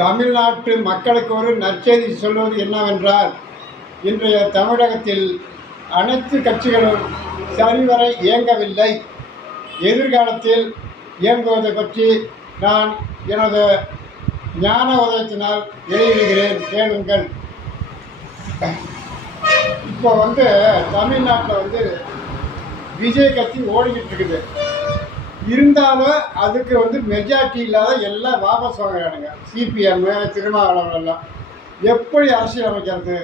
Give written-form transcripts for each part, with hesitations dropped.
தமிழ்நாட்டு மக்களுக்கு ஒரு நற்செய்தி சொல்வது என்னவென்றால், இன்றைய தமிழகத்தில் அனைத்து கட்சிகளும் சரிவர இயங்கவில்லை. எதிர்காலத்தில் இயங்குவதை பற்றி நான் எனது ஞான உதயத்தினால் வெளியிடுகிறேன், கேளுங்கள். இப்போ தமிழ்நாட்டில் விஜய் கட்சி ஓடிக்கிட்டு இருக்குது. இருந்தாலும் அதுக்கு மெஜாரிட்டி இல்லாத எல்லாம் வாபஸ் வாங்குறானுங்க. சிபிஎம், திருமாவளவன் எல்லாம் எப்படி அரசியல் அமைக்கிறது?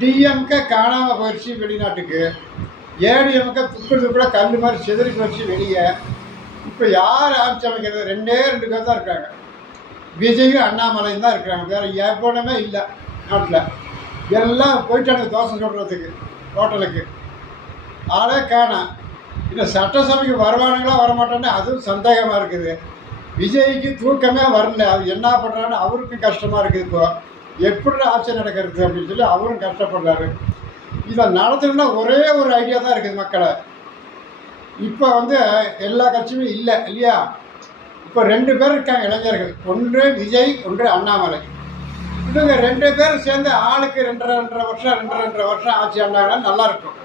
டிஎம்கே காணாமல் போயிடுச்சு வெளிநாட்டுக்கு. ஏடிஎம்கே துக்குள்ள கல் மாதிரி சிதறி போயிடுச்சு வெளியே. இப்போ யார் ஆட்சி அமைக்கிறது? ரெண்டு பேர் தான் இருக்காங்க. விஜயும் அண்ணாமலையும் தான் இருக்கிறாங்க. வேறு எவ்வளவுமே இல்லை நாட்டில். எல்லாம் போயிட்டானுங்க தோசை சொல்கிறதுக்கு ஹோட்டலுக்கு. ஆளே காணா. இந்த சட்டசபைக்கு வருவானுங்களா வரமாட்டான்னு அதுவும் சந்தேகமாக இருக்குது. விஜய்க்கு தூக்கமே வரல. அவர் என்ன பண்ணுறான்னு அவருக்கும் கஷ்டமாக இருக்குது. இப்போ எப்படி ஆட்சி நடக்கிறது அப்படின்னு சொல்லி அவரும் கஷ்டப்படுறாரு. இதை நடத்தணும்னா ஒரே ஒரு ஐடியா தான் இருக்குது மக்களை. இப்போ எல்லா கட்சியுமே இல்லை இல்லையா? இப்போ ரெண்டு பேர் இருக்காங்க இளைஞர்கள். ஒன்று விஜய், ஒன்று அண்ணாமலை. இவங்க ரெண்டு பேரும் சேர்ந்து ஆளுக்கு ரெண்டரை வருஷம் ஆட்சி ஆண்டாங்கன்னா நல்லாயிருக்கும்.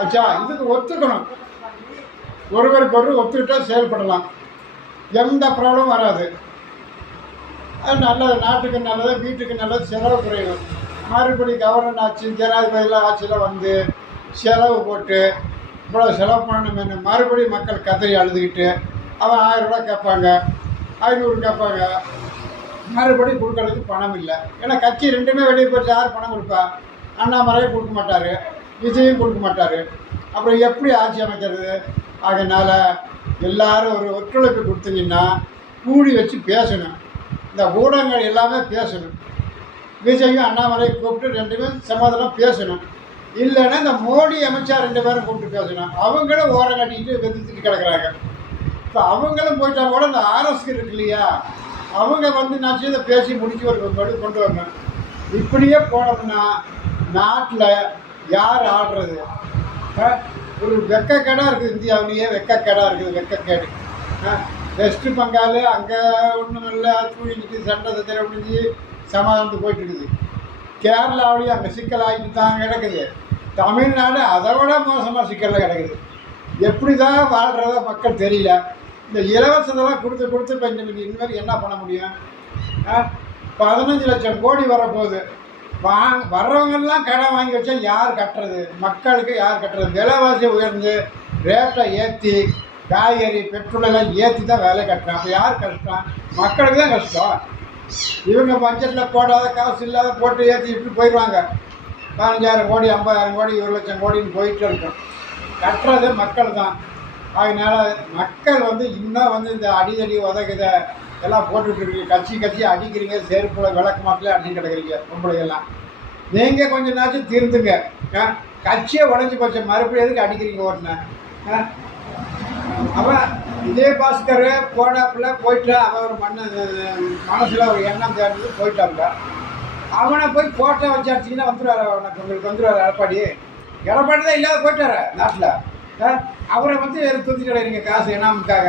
ஆச்சா, இதுக்கு ஒத்துக்கணும். ஒருவருக்கு ஒருவர் ஒத்துக்கிட்டால் செயல்படலாம். எந்த ப்ராப்ளமும் வராது. அது நல்லது, நாட்டுக்கு நல்லது, வீட்டுக்கு நல்லது, செலவு குறையும். மறுபடி கவர்னர் ஆட்சி, ஜனாதிபதியில் ஆட்சியில் செலவு போட்டு இவ்வளோ செலவு பண்ணணுமே மறுபடியும் மக்கள் கதறி அழுதுகிட்டு அவன் 1000 ரூபா கேட்பாங்க, 500 கேட்பாங்க. மறுபடியும் கொடுக்கறதுக்கு பணம் இல்லை. ஏன்னா கட்சி ரெண்டுமே வெளியே போயிட்டு யார் பணம் கொடுப்பா? அண்ணாமலையும் கொடுக்க மாட்டார், விஜயும் கொடுக்க மாட்டார். அப்புறம் எப்படி ஆட்சி அமைக்கிறது? அதனால் எல்லாரும் ஒரு ஒத்துழைப்பு கொடுத்தீங்கன்னா கூடி வச்சு பேசணும். இந்த ஊடகங்கள் எல்லாமே பேசணும். விஜயும் அண்ணாமலையும் கூப்பிட்டு ரெண்டுமே சமாதானம் பேசணும். இல்லைன்னா இந்த மோடி அமைச்சர் ரெண்டு பேரும் கூப்பிட்டு பேசணும். அவங்களும் ஓரம் கட்டிக்கிட்டு வெந்துட்டு கிடக்குறாங்க. இப்போ அவங்களும் போயிட்டா கூட இந்த ஆர்எஸ்க்கு இருக்கு இல்லையா, அவங்க நான் இதை பேசி முடிச்சு ஒரு கொண்டு வரணும். இப்படியே போனோம்னா நாட்டில் யார் ஆடுறது? ஒரு வெக்கக்கேடாக இருக்குது. இந்தியாவிலேயே வெக்கக்கேடாக இருக்குது. வெக்கக்கேடு. வெஸ்ட் பெங்கால் அங்கே ஒன்றும் இல்லை, தூங்கிட்டு சண்டை சத்திர முடிஞ்சு சமாதானத்துக்கு போயிட்டு இருக்குது. கேரளாவிலேயும் அங்கே சிக்கல் ஆகிட்டு தான் கிடக்குது. தமிழ்நாடு அதை விட மோசமாக சிக்கலில் கிடக்குது. எப்படி தான் வாழ்கிறத மக்கள் தெரியல. இந்த இலவசத்தெல்லாம் கொடுத்து இப்போ இனிமேல் என்ன பண்ண முடியும்? 15 லட்சம் கோடி வரப்போகுது. வர்றவங்கெல்லாம் கடன் வாங்கி வச்சா யார் கட்டுறது? மக்களுக்கு யார் கட்டுறது? விலைவாசி உயர்ந்து ரேட்டை ஏற்றி காய்கறி பெட்ரோலெல்லாம் ஏற்றி தான் வேலை கட்டுறான். அப்போ யார் கஷ்டம்? மக்களுக்கு தான் கஷ்டம். இவங்க பட்ஜெட்டில் போடாத காசு இல்லாத போட்டு ஏற்றி இப்படி போயிடுவாங்க. 15,000 கோடி, 50,000 கோடி, 1 லட்சம் கோடின்னு போயிட்டு இருக்கும். கட்டுறது மக்கள் தான். அதனால் மக்கள் இன்னும் இந்த அடிதடி உதகுதை எல்லாம் போட்டுட்ருக்கீங்க. கட்சி அடிக்கிறீங்க. செருப்பில் விளக்கு மாட்டிலே அடிச்சு கிடக்குறீங்க பொம்பளைகள்லாம். நீங்கள் கொஞ்சம் நாச்சும் தீர்ந்துங்க. கட்சியை உடஞ்சி போச்ச மறுபடியும் எதுக்கு அடிக்கிறீங்க? ஓட்டினேன் அவன் விஜயபாஸ்கர் போடாப்புல போயிட்டு அவன் ஒரு மனசில் ஒரு எண்ணம் தேர்ந்து போயிட்டாங்க. அவனை போய் போட்டோ வச்சு அடிச்சிங்கன்னா வந்துடுவார். அவனுக்கு உங்களுக்கு வந்துடுவார் எடப்பாடி. எடப்பாடி தான் இல்லாத போயிட்டார் நாட்டில். அவரை தூக்கி கிடைக்கிறீங்க காசு இனாமுக்காக.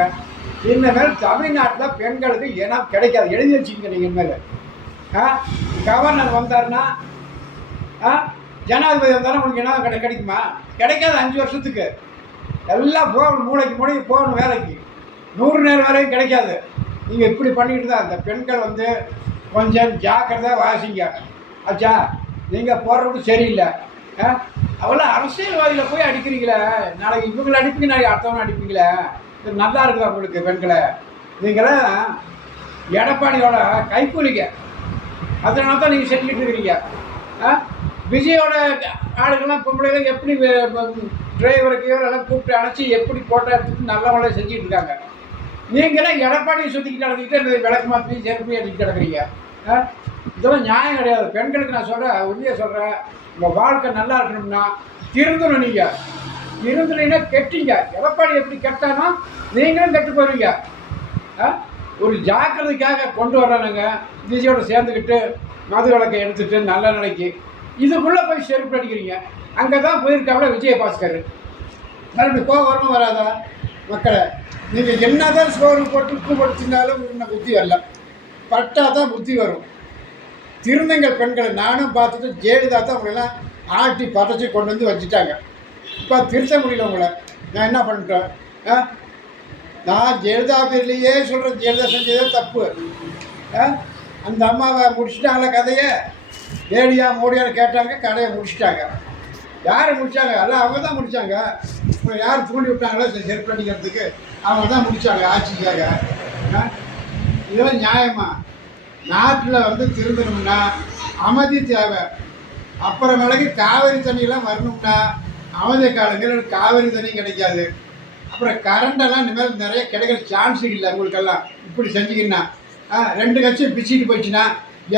இனிமேல் தமிழ்நாட்டில் பெண்களுக்கு இனம் கிடைக்காது. எழுதி வச்சுக்கிங்க. நீங்கள் இனிமேல் கவர்னர் வந்தார்னா, ஜனாதிபதி வந்தாலும் உங்களுக்கு இனம் கிடைக்குமா? கிடைக்காது. 5 வருஷத்துக்கு எல்லாம் போகணும். மூளைக்கு போகணும் வேலைக்கு. 100 நேரம் வரையும் கிடைக்காது. நீங்கள் இப்படி பண்ணிக்கிட்டு தான். இந்த பெண்கள் கொஞ்சம் ஜாக்கிரதையாக வாசிங்க. ஆச்சா, நீங்கள் போடுறது சரியில்லை. அவ்வளோ அரசியல்வாதியில் போய் அடிக்கிறீங்களே. நாளைக்கு இவங்களை அடிப்பீங்க, நாளைக்கு அடுத்தவனை அடிப்பீங்களே. இது நல்லா இருக்குதா உங்களுக்கு? பெண்களை நீங்களாம் எடப்பாடியோட கைக்கூலிங்க. அதனால தான் நீங்கள் செஞ்சுக்கிட்டு இருக்கிறீங்க. விஜயோட ஆளுங்கள்லாம் பொம்பளைகள் எப்படி டிரைவருக்கு எல்லாம் கூப்பிட்டு அணைச்சி எப்படி போட்டோ எடுத்துட்டு நல்லவங்களே செஞ்சுட்டு இருக்காங்க. நீங்களாம் எடப்பாடியை சுற்றிக்கிட்டு நடந்துக்கிட்டு விளக்கு மாற்றி செருப்பி அடிச்சுட்டு கிடக்குறீங்க. இதெல்லாம் நியாயம் கிடையாது. பெண்களுக்கு நான் சொல்கிறேன், உண்மையை சொல்கிறேன். உங்கள் வாழ்க்கை நல்லா இருக்கணும்னா திருந்தணும். நீங்கள் இருந்துனீங்கன்னா கெட்டிங்க. எடப்பாடி எப்படி கெட்டானோ நீங்களும் கெட்டு போயிருவீங்க. ஒரு ஜாக்கிரதைக்காக கொண்டு வர்றானுங்க. விஜயோட சேர்ந்துக்கிட்டு மது விளக்கை எடுத்துகிட்டு நல்ல நிலைக்கு இதுக்குள்ளே போய் செருப்பு அடிக்கிறீங்க. அங்கே தான் போயிருக்காங்களா விஜயபாஸ்கர். மறுபடியும் கோவம் வராதா மக்களை? நீங்கள் என்ன தான் சோறு போட்டு உப்பு போட்டுனாலும் இன்னும் புத்தி வரல. பட்டா தான் புத்தி வரும். திருநங்கள் பெண்களை நானும் பார்த்துட்டு ஜெயலலிதா தான் அவங்களெல்லாம் ஆட்டி பதச்சி கொண்டு வந்து வச்சுட்டாங்க. இப்போ திருத்த முடியல உங்களை. நான் என்ன பண்ணிட்டேன்? நான் ஜெயலலிதா பேர்லேயே சொல்கிறேன், ஜெயலலிதா செஞ்சதே தப்பு. அந்த அம்மாவை முடிச்சுட்டாங்களா கதையை? ஏடியா மோடியான்னு கேட்டாங்க, கதையை முடிச்சுட்டாங்க. யாரை முடித்தாங்க? எல்லாம் அவங்க தான் முடித்தாங்க. இப்போ யார் தூண்டி விட்டாங்களோ செருப்பு அடிக்கிறதுக்கு அவங்க தான் முடித்தாங்க ஆட்சிக்காக. இதெல்லாம் நியாயமா? நாட்டில் வந்து திருந்தணும்னா அமைதி தேவை. அப்புறமேலக்கு காவிரி தண்ணியெல்லாம் வரணும்னா அமைதி காலங்கள் காவிரி தண்ணி கிடைக்காது. அப்புறம் கரண்டெல்லாம் இனிமேல் நிறைய கிடைக்கிற சான்ஸு இல்லை உங்களுக்கெல்லாம். இப்படி செஞ்சிங்கன்னா 2 கட்சியும் பிச்சுட்டு போயிடுச்சுன்னா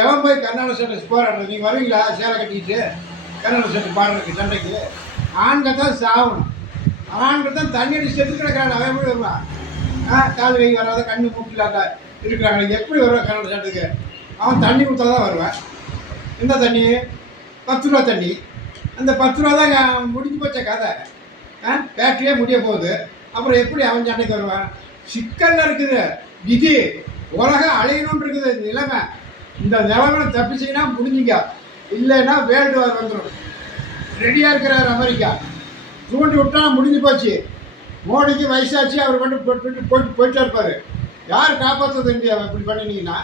எவன் போய் கர்நாடக சட்டை போராடுறது? நீங்கள் வருவீங்களா சேலை கட்டிக்கிட்டு கர்நாடக சட்டை பாடுறதுக்கு சண்டைக்கு? ஆண்கள் தான் சாகணும். ஆண்கள் தான் தண்ணி அடி செத்து கிடக்கிறாங்க. அவன் எப்படி வருவான்? கால் கை வராத கண்ணு மூக்கிலாத இருக்கிறாங்க. எப்படி வருவான் கர்நாடக சட்டத்துக்கு? அவன் தண்ணி கொடுத்தா தான் வருவான். எந்த தண்ணி? 10 ரூபா தண்ணி. அந்த 10 ரூபா தான் முடிஞ்சு போச்ச கதை. பேட்டரியே முடிய போகுது. அப்புறம் எப்படி அவன் சண்டைக்கு வருவான்? சிக்கலில் இருக்குது விதி. உலகம் அழியணும்னு இருக்குது நிலைமை. இந்த நிலைமை தப்பிச்சிங்கன்னா முடிஞ்சிங்க. இல்லைன்னா வேர்ல்டு வார் வந்துடும். ரெடியாக இருக்கிறார் அமெரிக்கா. தூண்டி விட்டா முடிஞ்சு போச்சு. மோடிக்கு வயசாச்சு, அவர் மட்டும் போயிட்டே இருப்பார். யார் காப்பாற்றுறது இந்தியாவை இப்படி பண்ணினீங்கன்னா?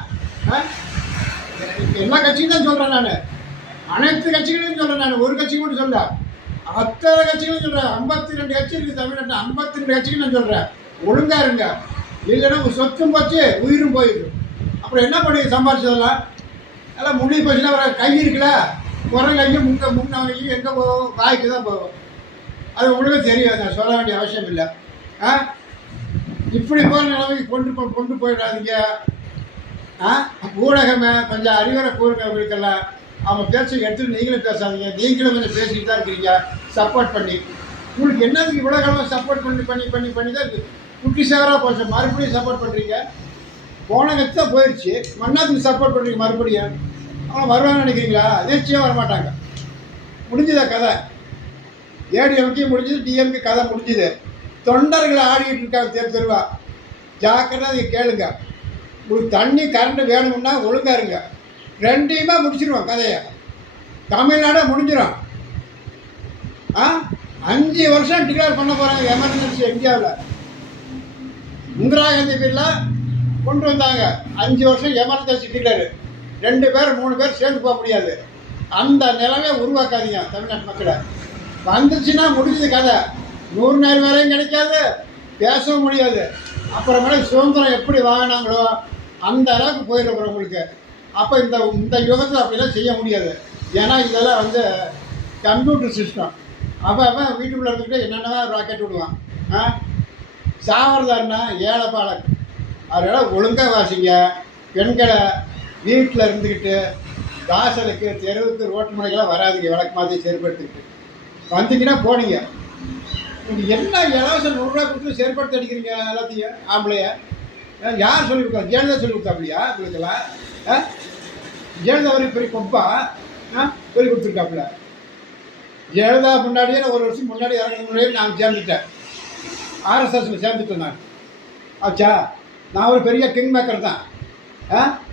எல்லா கட்சியும் தான் சொல்கிறேன் நான். அனைத்து கட்சிகளையும் சொல்கிறேன் நான். ஒரு கட்சி மட்டும் சொல்ல, அத்தனை கட்சிகளும் சொல்கிறேன். 52 கட்சி இருக்குது தமிழ்நாட்டில். 52 கட்சிகள் நான் சொல்கிறேன். ஒழுங்காக இருங்க. இல்லைன்னா உங்கள் சொத்தும் போச்சு, உயிரும் போயிடும். அப்புறம் என்ன பண்ணி சம்பாரிச்சதெல்லாம்? எல்லாம் முடிவு போச்சுன்னா அப்புறம் கை இருக்குல்ல, குறை கையும் முன்னவங்க எங்கே போகும்? வாய்க்கு தான் போகும். அது உங்களுக்கு தெரியும். நான் சொல்ல வேண்டிய அவசியம் இல்லை. இப்படி போகிற நிலைமைக்கு கொண்டு போயிடாதீங்க. ஊடகமே கொஞ்சம் அறிவுரை கூறுங்க. உங்களுக்கெல்லாம் அவங்க பேச்சு எடுத்துட்டு நீங்களும் பேசாதீங்க. நீங்களும் கொஞ்சம் பேசிக்கிட்டு தான் இருக்கிறீங்க சப்போர்ட் பண்ணி. உங்களுக்கு என்னதுக்கு இவ்வளோ காலமாக சப்போர்ட் பண்ணி தான் குட்டி சேவராக போச்சு. மறுபடியும் சப்போர்ட் பண்ணுறீங்க. போன கட்சி தான் போயிடுச்சு, மன்னாத்துக்கு சப்போர்ட் பண்ணுறீங்க மறுபடியும். ஆனால் வருவாங்கன்னு நினைக்கிறீங்களா? நிச்சயம் வரமாட்டாங்க. முடிஞ்சுதா கதை? ஏடிஎம்கே முடிஞ்சது, டிஎம்கே கதை முடிஞ்சுது. தொண்டர்களை ஆடிக்கிட்டு இருக்காங்க தெரு தெருவா. ஜாக்கிரதை அதை கேளுங்க. உங்களுக்கு தண்ணி கரண்ட் வேணும்னா ஒழுங்காக இருங்க. 2யுமே முடிச்சிருவோம் கதையை. தமிழ்நாடே முடிஞ்சிடும். 5 வருஷம் டிக்ளேர் பண்ண போகிறாங்க எமர்ஜென்சி இந்தியாவில். இந்திரா காந்தி பீரியடில் கொண்டு வந்தாங்க 5 வருஷம் எமர்ஜென்சி டிக்ளேரு. 2 பேர் 3 பேர் சேர்ந்து போக முடியாது. அந்த நிலைமையை உருவாக்காதீங்க தமிழ்நாட்டு மக்களை. வந்துச்சுன்னா முடிஞ்சது கதை. 100 நாள் வேலையும் கிடைக்காது, பேசவும் முடியாது. அப்புறமேல சுதந்திரம் எப்படி வாங்கினாங்களோ அந்த அளவுக்கு போயிடும் உங்களுக்கு. அப்போ இந்த யுகத்தில் அப்படிலாம் செய்ய முடியாது. ஏன்னா இதெல்லாம் வந்து கம்ப்யூட்டர் சிஸ்டம். அவன் வீட்டுக்குள்ளே இருந்துக்கிட்டு என்னென்ன ராக்கெட் விடுவான். சாவரதாருன்னா ஏழைப்பாளர். அதனால் ஒழுங்காக வாசிங்க. பெண்களை வீட்டில் இருந்துக்கிட்டு வாசலுக்கு தெருவுக்கு ரோட்டு மலைக்கெல்லாம் வராதுங்க. விளக்கு மாதிரி செருப்படுத்திக்கிட்டு வந்தீங்கன்னா போனீங்க. நீங்கள் என்ன இலவசம் 100 ரூபா கொடுத்து செருப்படுத்தி அடிக்கிறீங்க எல்லாத்தையும் ஆம்பளைய? யார் சொல்லிக் கொடுத்தா? ஜெயலலிதா சொல்லிக் கொடுத்தா அப்படியா உங்களுக்கெல்லாம்? ஜெயலலிதா வரைக்கும் பெரிய கொப்பா சொல்லிக் கொடுத்துருக்காப்புல. ஜெயலலிதா முன்னாடியே நான் 1 வருஷம் முன்னாடி இறங்க முன்னாடியே நான் சேர்ந்துட்டேன். ஆர்எஸ்எஸில் சேர்ந்துட்டேன் நான். ஆச்சா, நான் ஒரு பெரிய கிங் மேக்கர் தான்.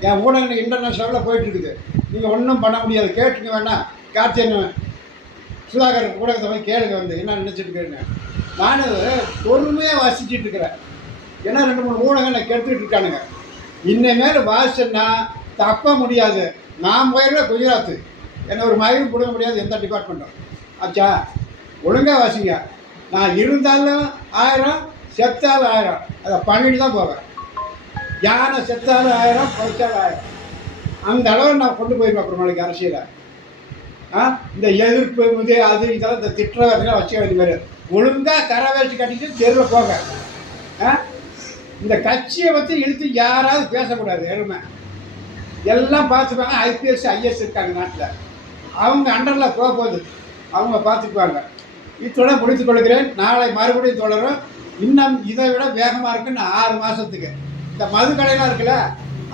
என் ஊடகங்கள் இன்டர்நேஷ்னலில் போயிட்டுருக்குது. நீங்கள் ஒன்றும் பண்ண முடியாது. கேட்டுங்க வேணாம். கார்த்தியன் சுதாகர் ஊடகத்தை போய் கேளுங்க வந்து என்ன நினச்சிட்டு இருக்கேன்னு. நான் பொறுமையாக வாசிச்சுட்டு இருக்கிறேன். ஏன்னா 2-3 ஊடகம் நான் கெடுத்துக்கிட்டு இருக்கானுங்க. இனிமேல் வாசிச்சேன்னா தப்ப முடியாது. நான் போயிடுற குஜராத்து என்ன ஒரு மயிலும் கொடுக்க முடியாது எந்த டிபார்ட்மெண்ட்டும். ஆச்சா, ஒழுங்காக வாசிங்க. நான் இருந்தாலும் 1000, செத்தாலும் 1000. அதை பண்ணிட்டு தான் போவேன். யானை செத்தாலும் 1000, பறிச்சாலும் 1000. அந்த அளவு நான் கொண்டு போயிருவேன். அப்புறம் நாளைக்கு அரசியலை இந்த எதிர்ப்பு அது இதெல்லாம் இந்த திட்டலாம் வச்சுக்க வேண்டிய மாதிரி ஒழுங்காக கரை வேச்சு கட்டிட்டு தெருவில் போக. இந்த கட்சியை பற்றி இழுத்து யாராவது பேசக்கூடாது. எருமை எல்லாம் பார்த்துப்பாங்க. ஐபிஎஸ் ஐஎஸ் இருக்காங்க நாட்டில். அவங்க அண்டரில் போகுது. அவங்க பார்த்துக்குவாங்க. இத்துடன் முடித்துக் கொள்கிறேன். நாளை மறுபடியும் தொடரும். இன்னும் இதை விட வேகமாக இருக்குன்னு 6 மாதத்துக்கு. இந்த மதுக்கடையெல்லாம் இருக்குல்ல,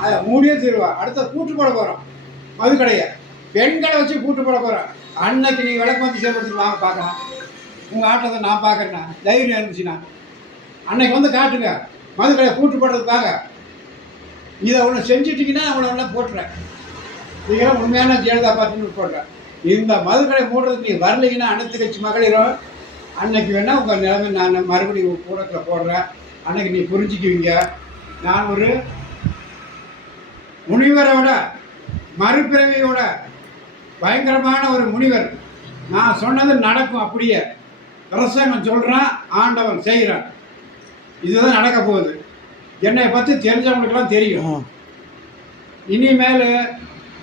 அதை மூடியே தீருவா. அடுத்த கூட்டு போட போகிறோம் மதுக்கடையை. பெண்களை வச்சு கூட்டு போட போகிறோம். அன்னைக்கு நீங்கள் விளக்கு வந்து செயல்படுத்தி வாங்க பார்க்கலாம். உங்கள் ஆட்டத்தை நான் பார்க்குறேண்ணா, தைரியம் இருந்துச்சுண்ணா அன்னைக்கு வந்து காட்டுங்க. மதுக்கடையை கூட்டு போடுறதுக்காக இதை ஒன்று செஞ்சிட்டிங்கன்னா அவனை ஒன்றா போட்டுறேன். இதெல்லாம் உண்மையான ஜெயலலிதா பார்த்துன்னு போடுறேன். இந்த மதுக்கடை மூடுறதுக்கு நீ வரலைங்கன்னா அனைத்து கட்சி மகளிரும் அன்னைக்கு வேணால் உங்கள் நிலைமை நான் மறுபடியும் கூடத்தில் போடுறேன். அன்னைக்கு நீ புரிஞ்சுக்குவீங்க. நான் ஒரு முனிவரோட மறுபிறவியோட பயங்கரமான ஒரு முனிவர். நான் சொன்னது நடக்கும். அப்படியே அரசாங்கம் சொல்கிறான், ஆண்டவன் செய்கிறான். இதுதான் நடக்க போகுது. என்னை பற்றி தெரிஞ்சவங்களுக்கெல்லாம் தெரியும். இனிமேல்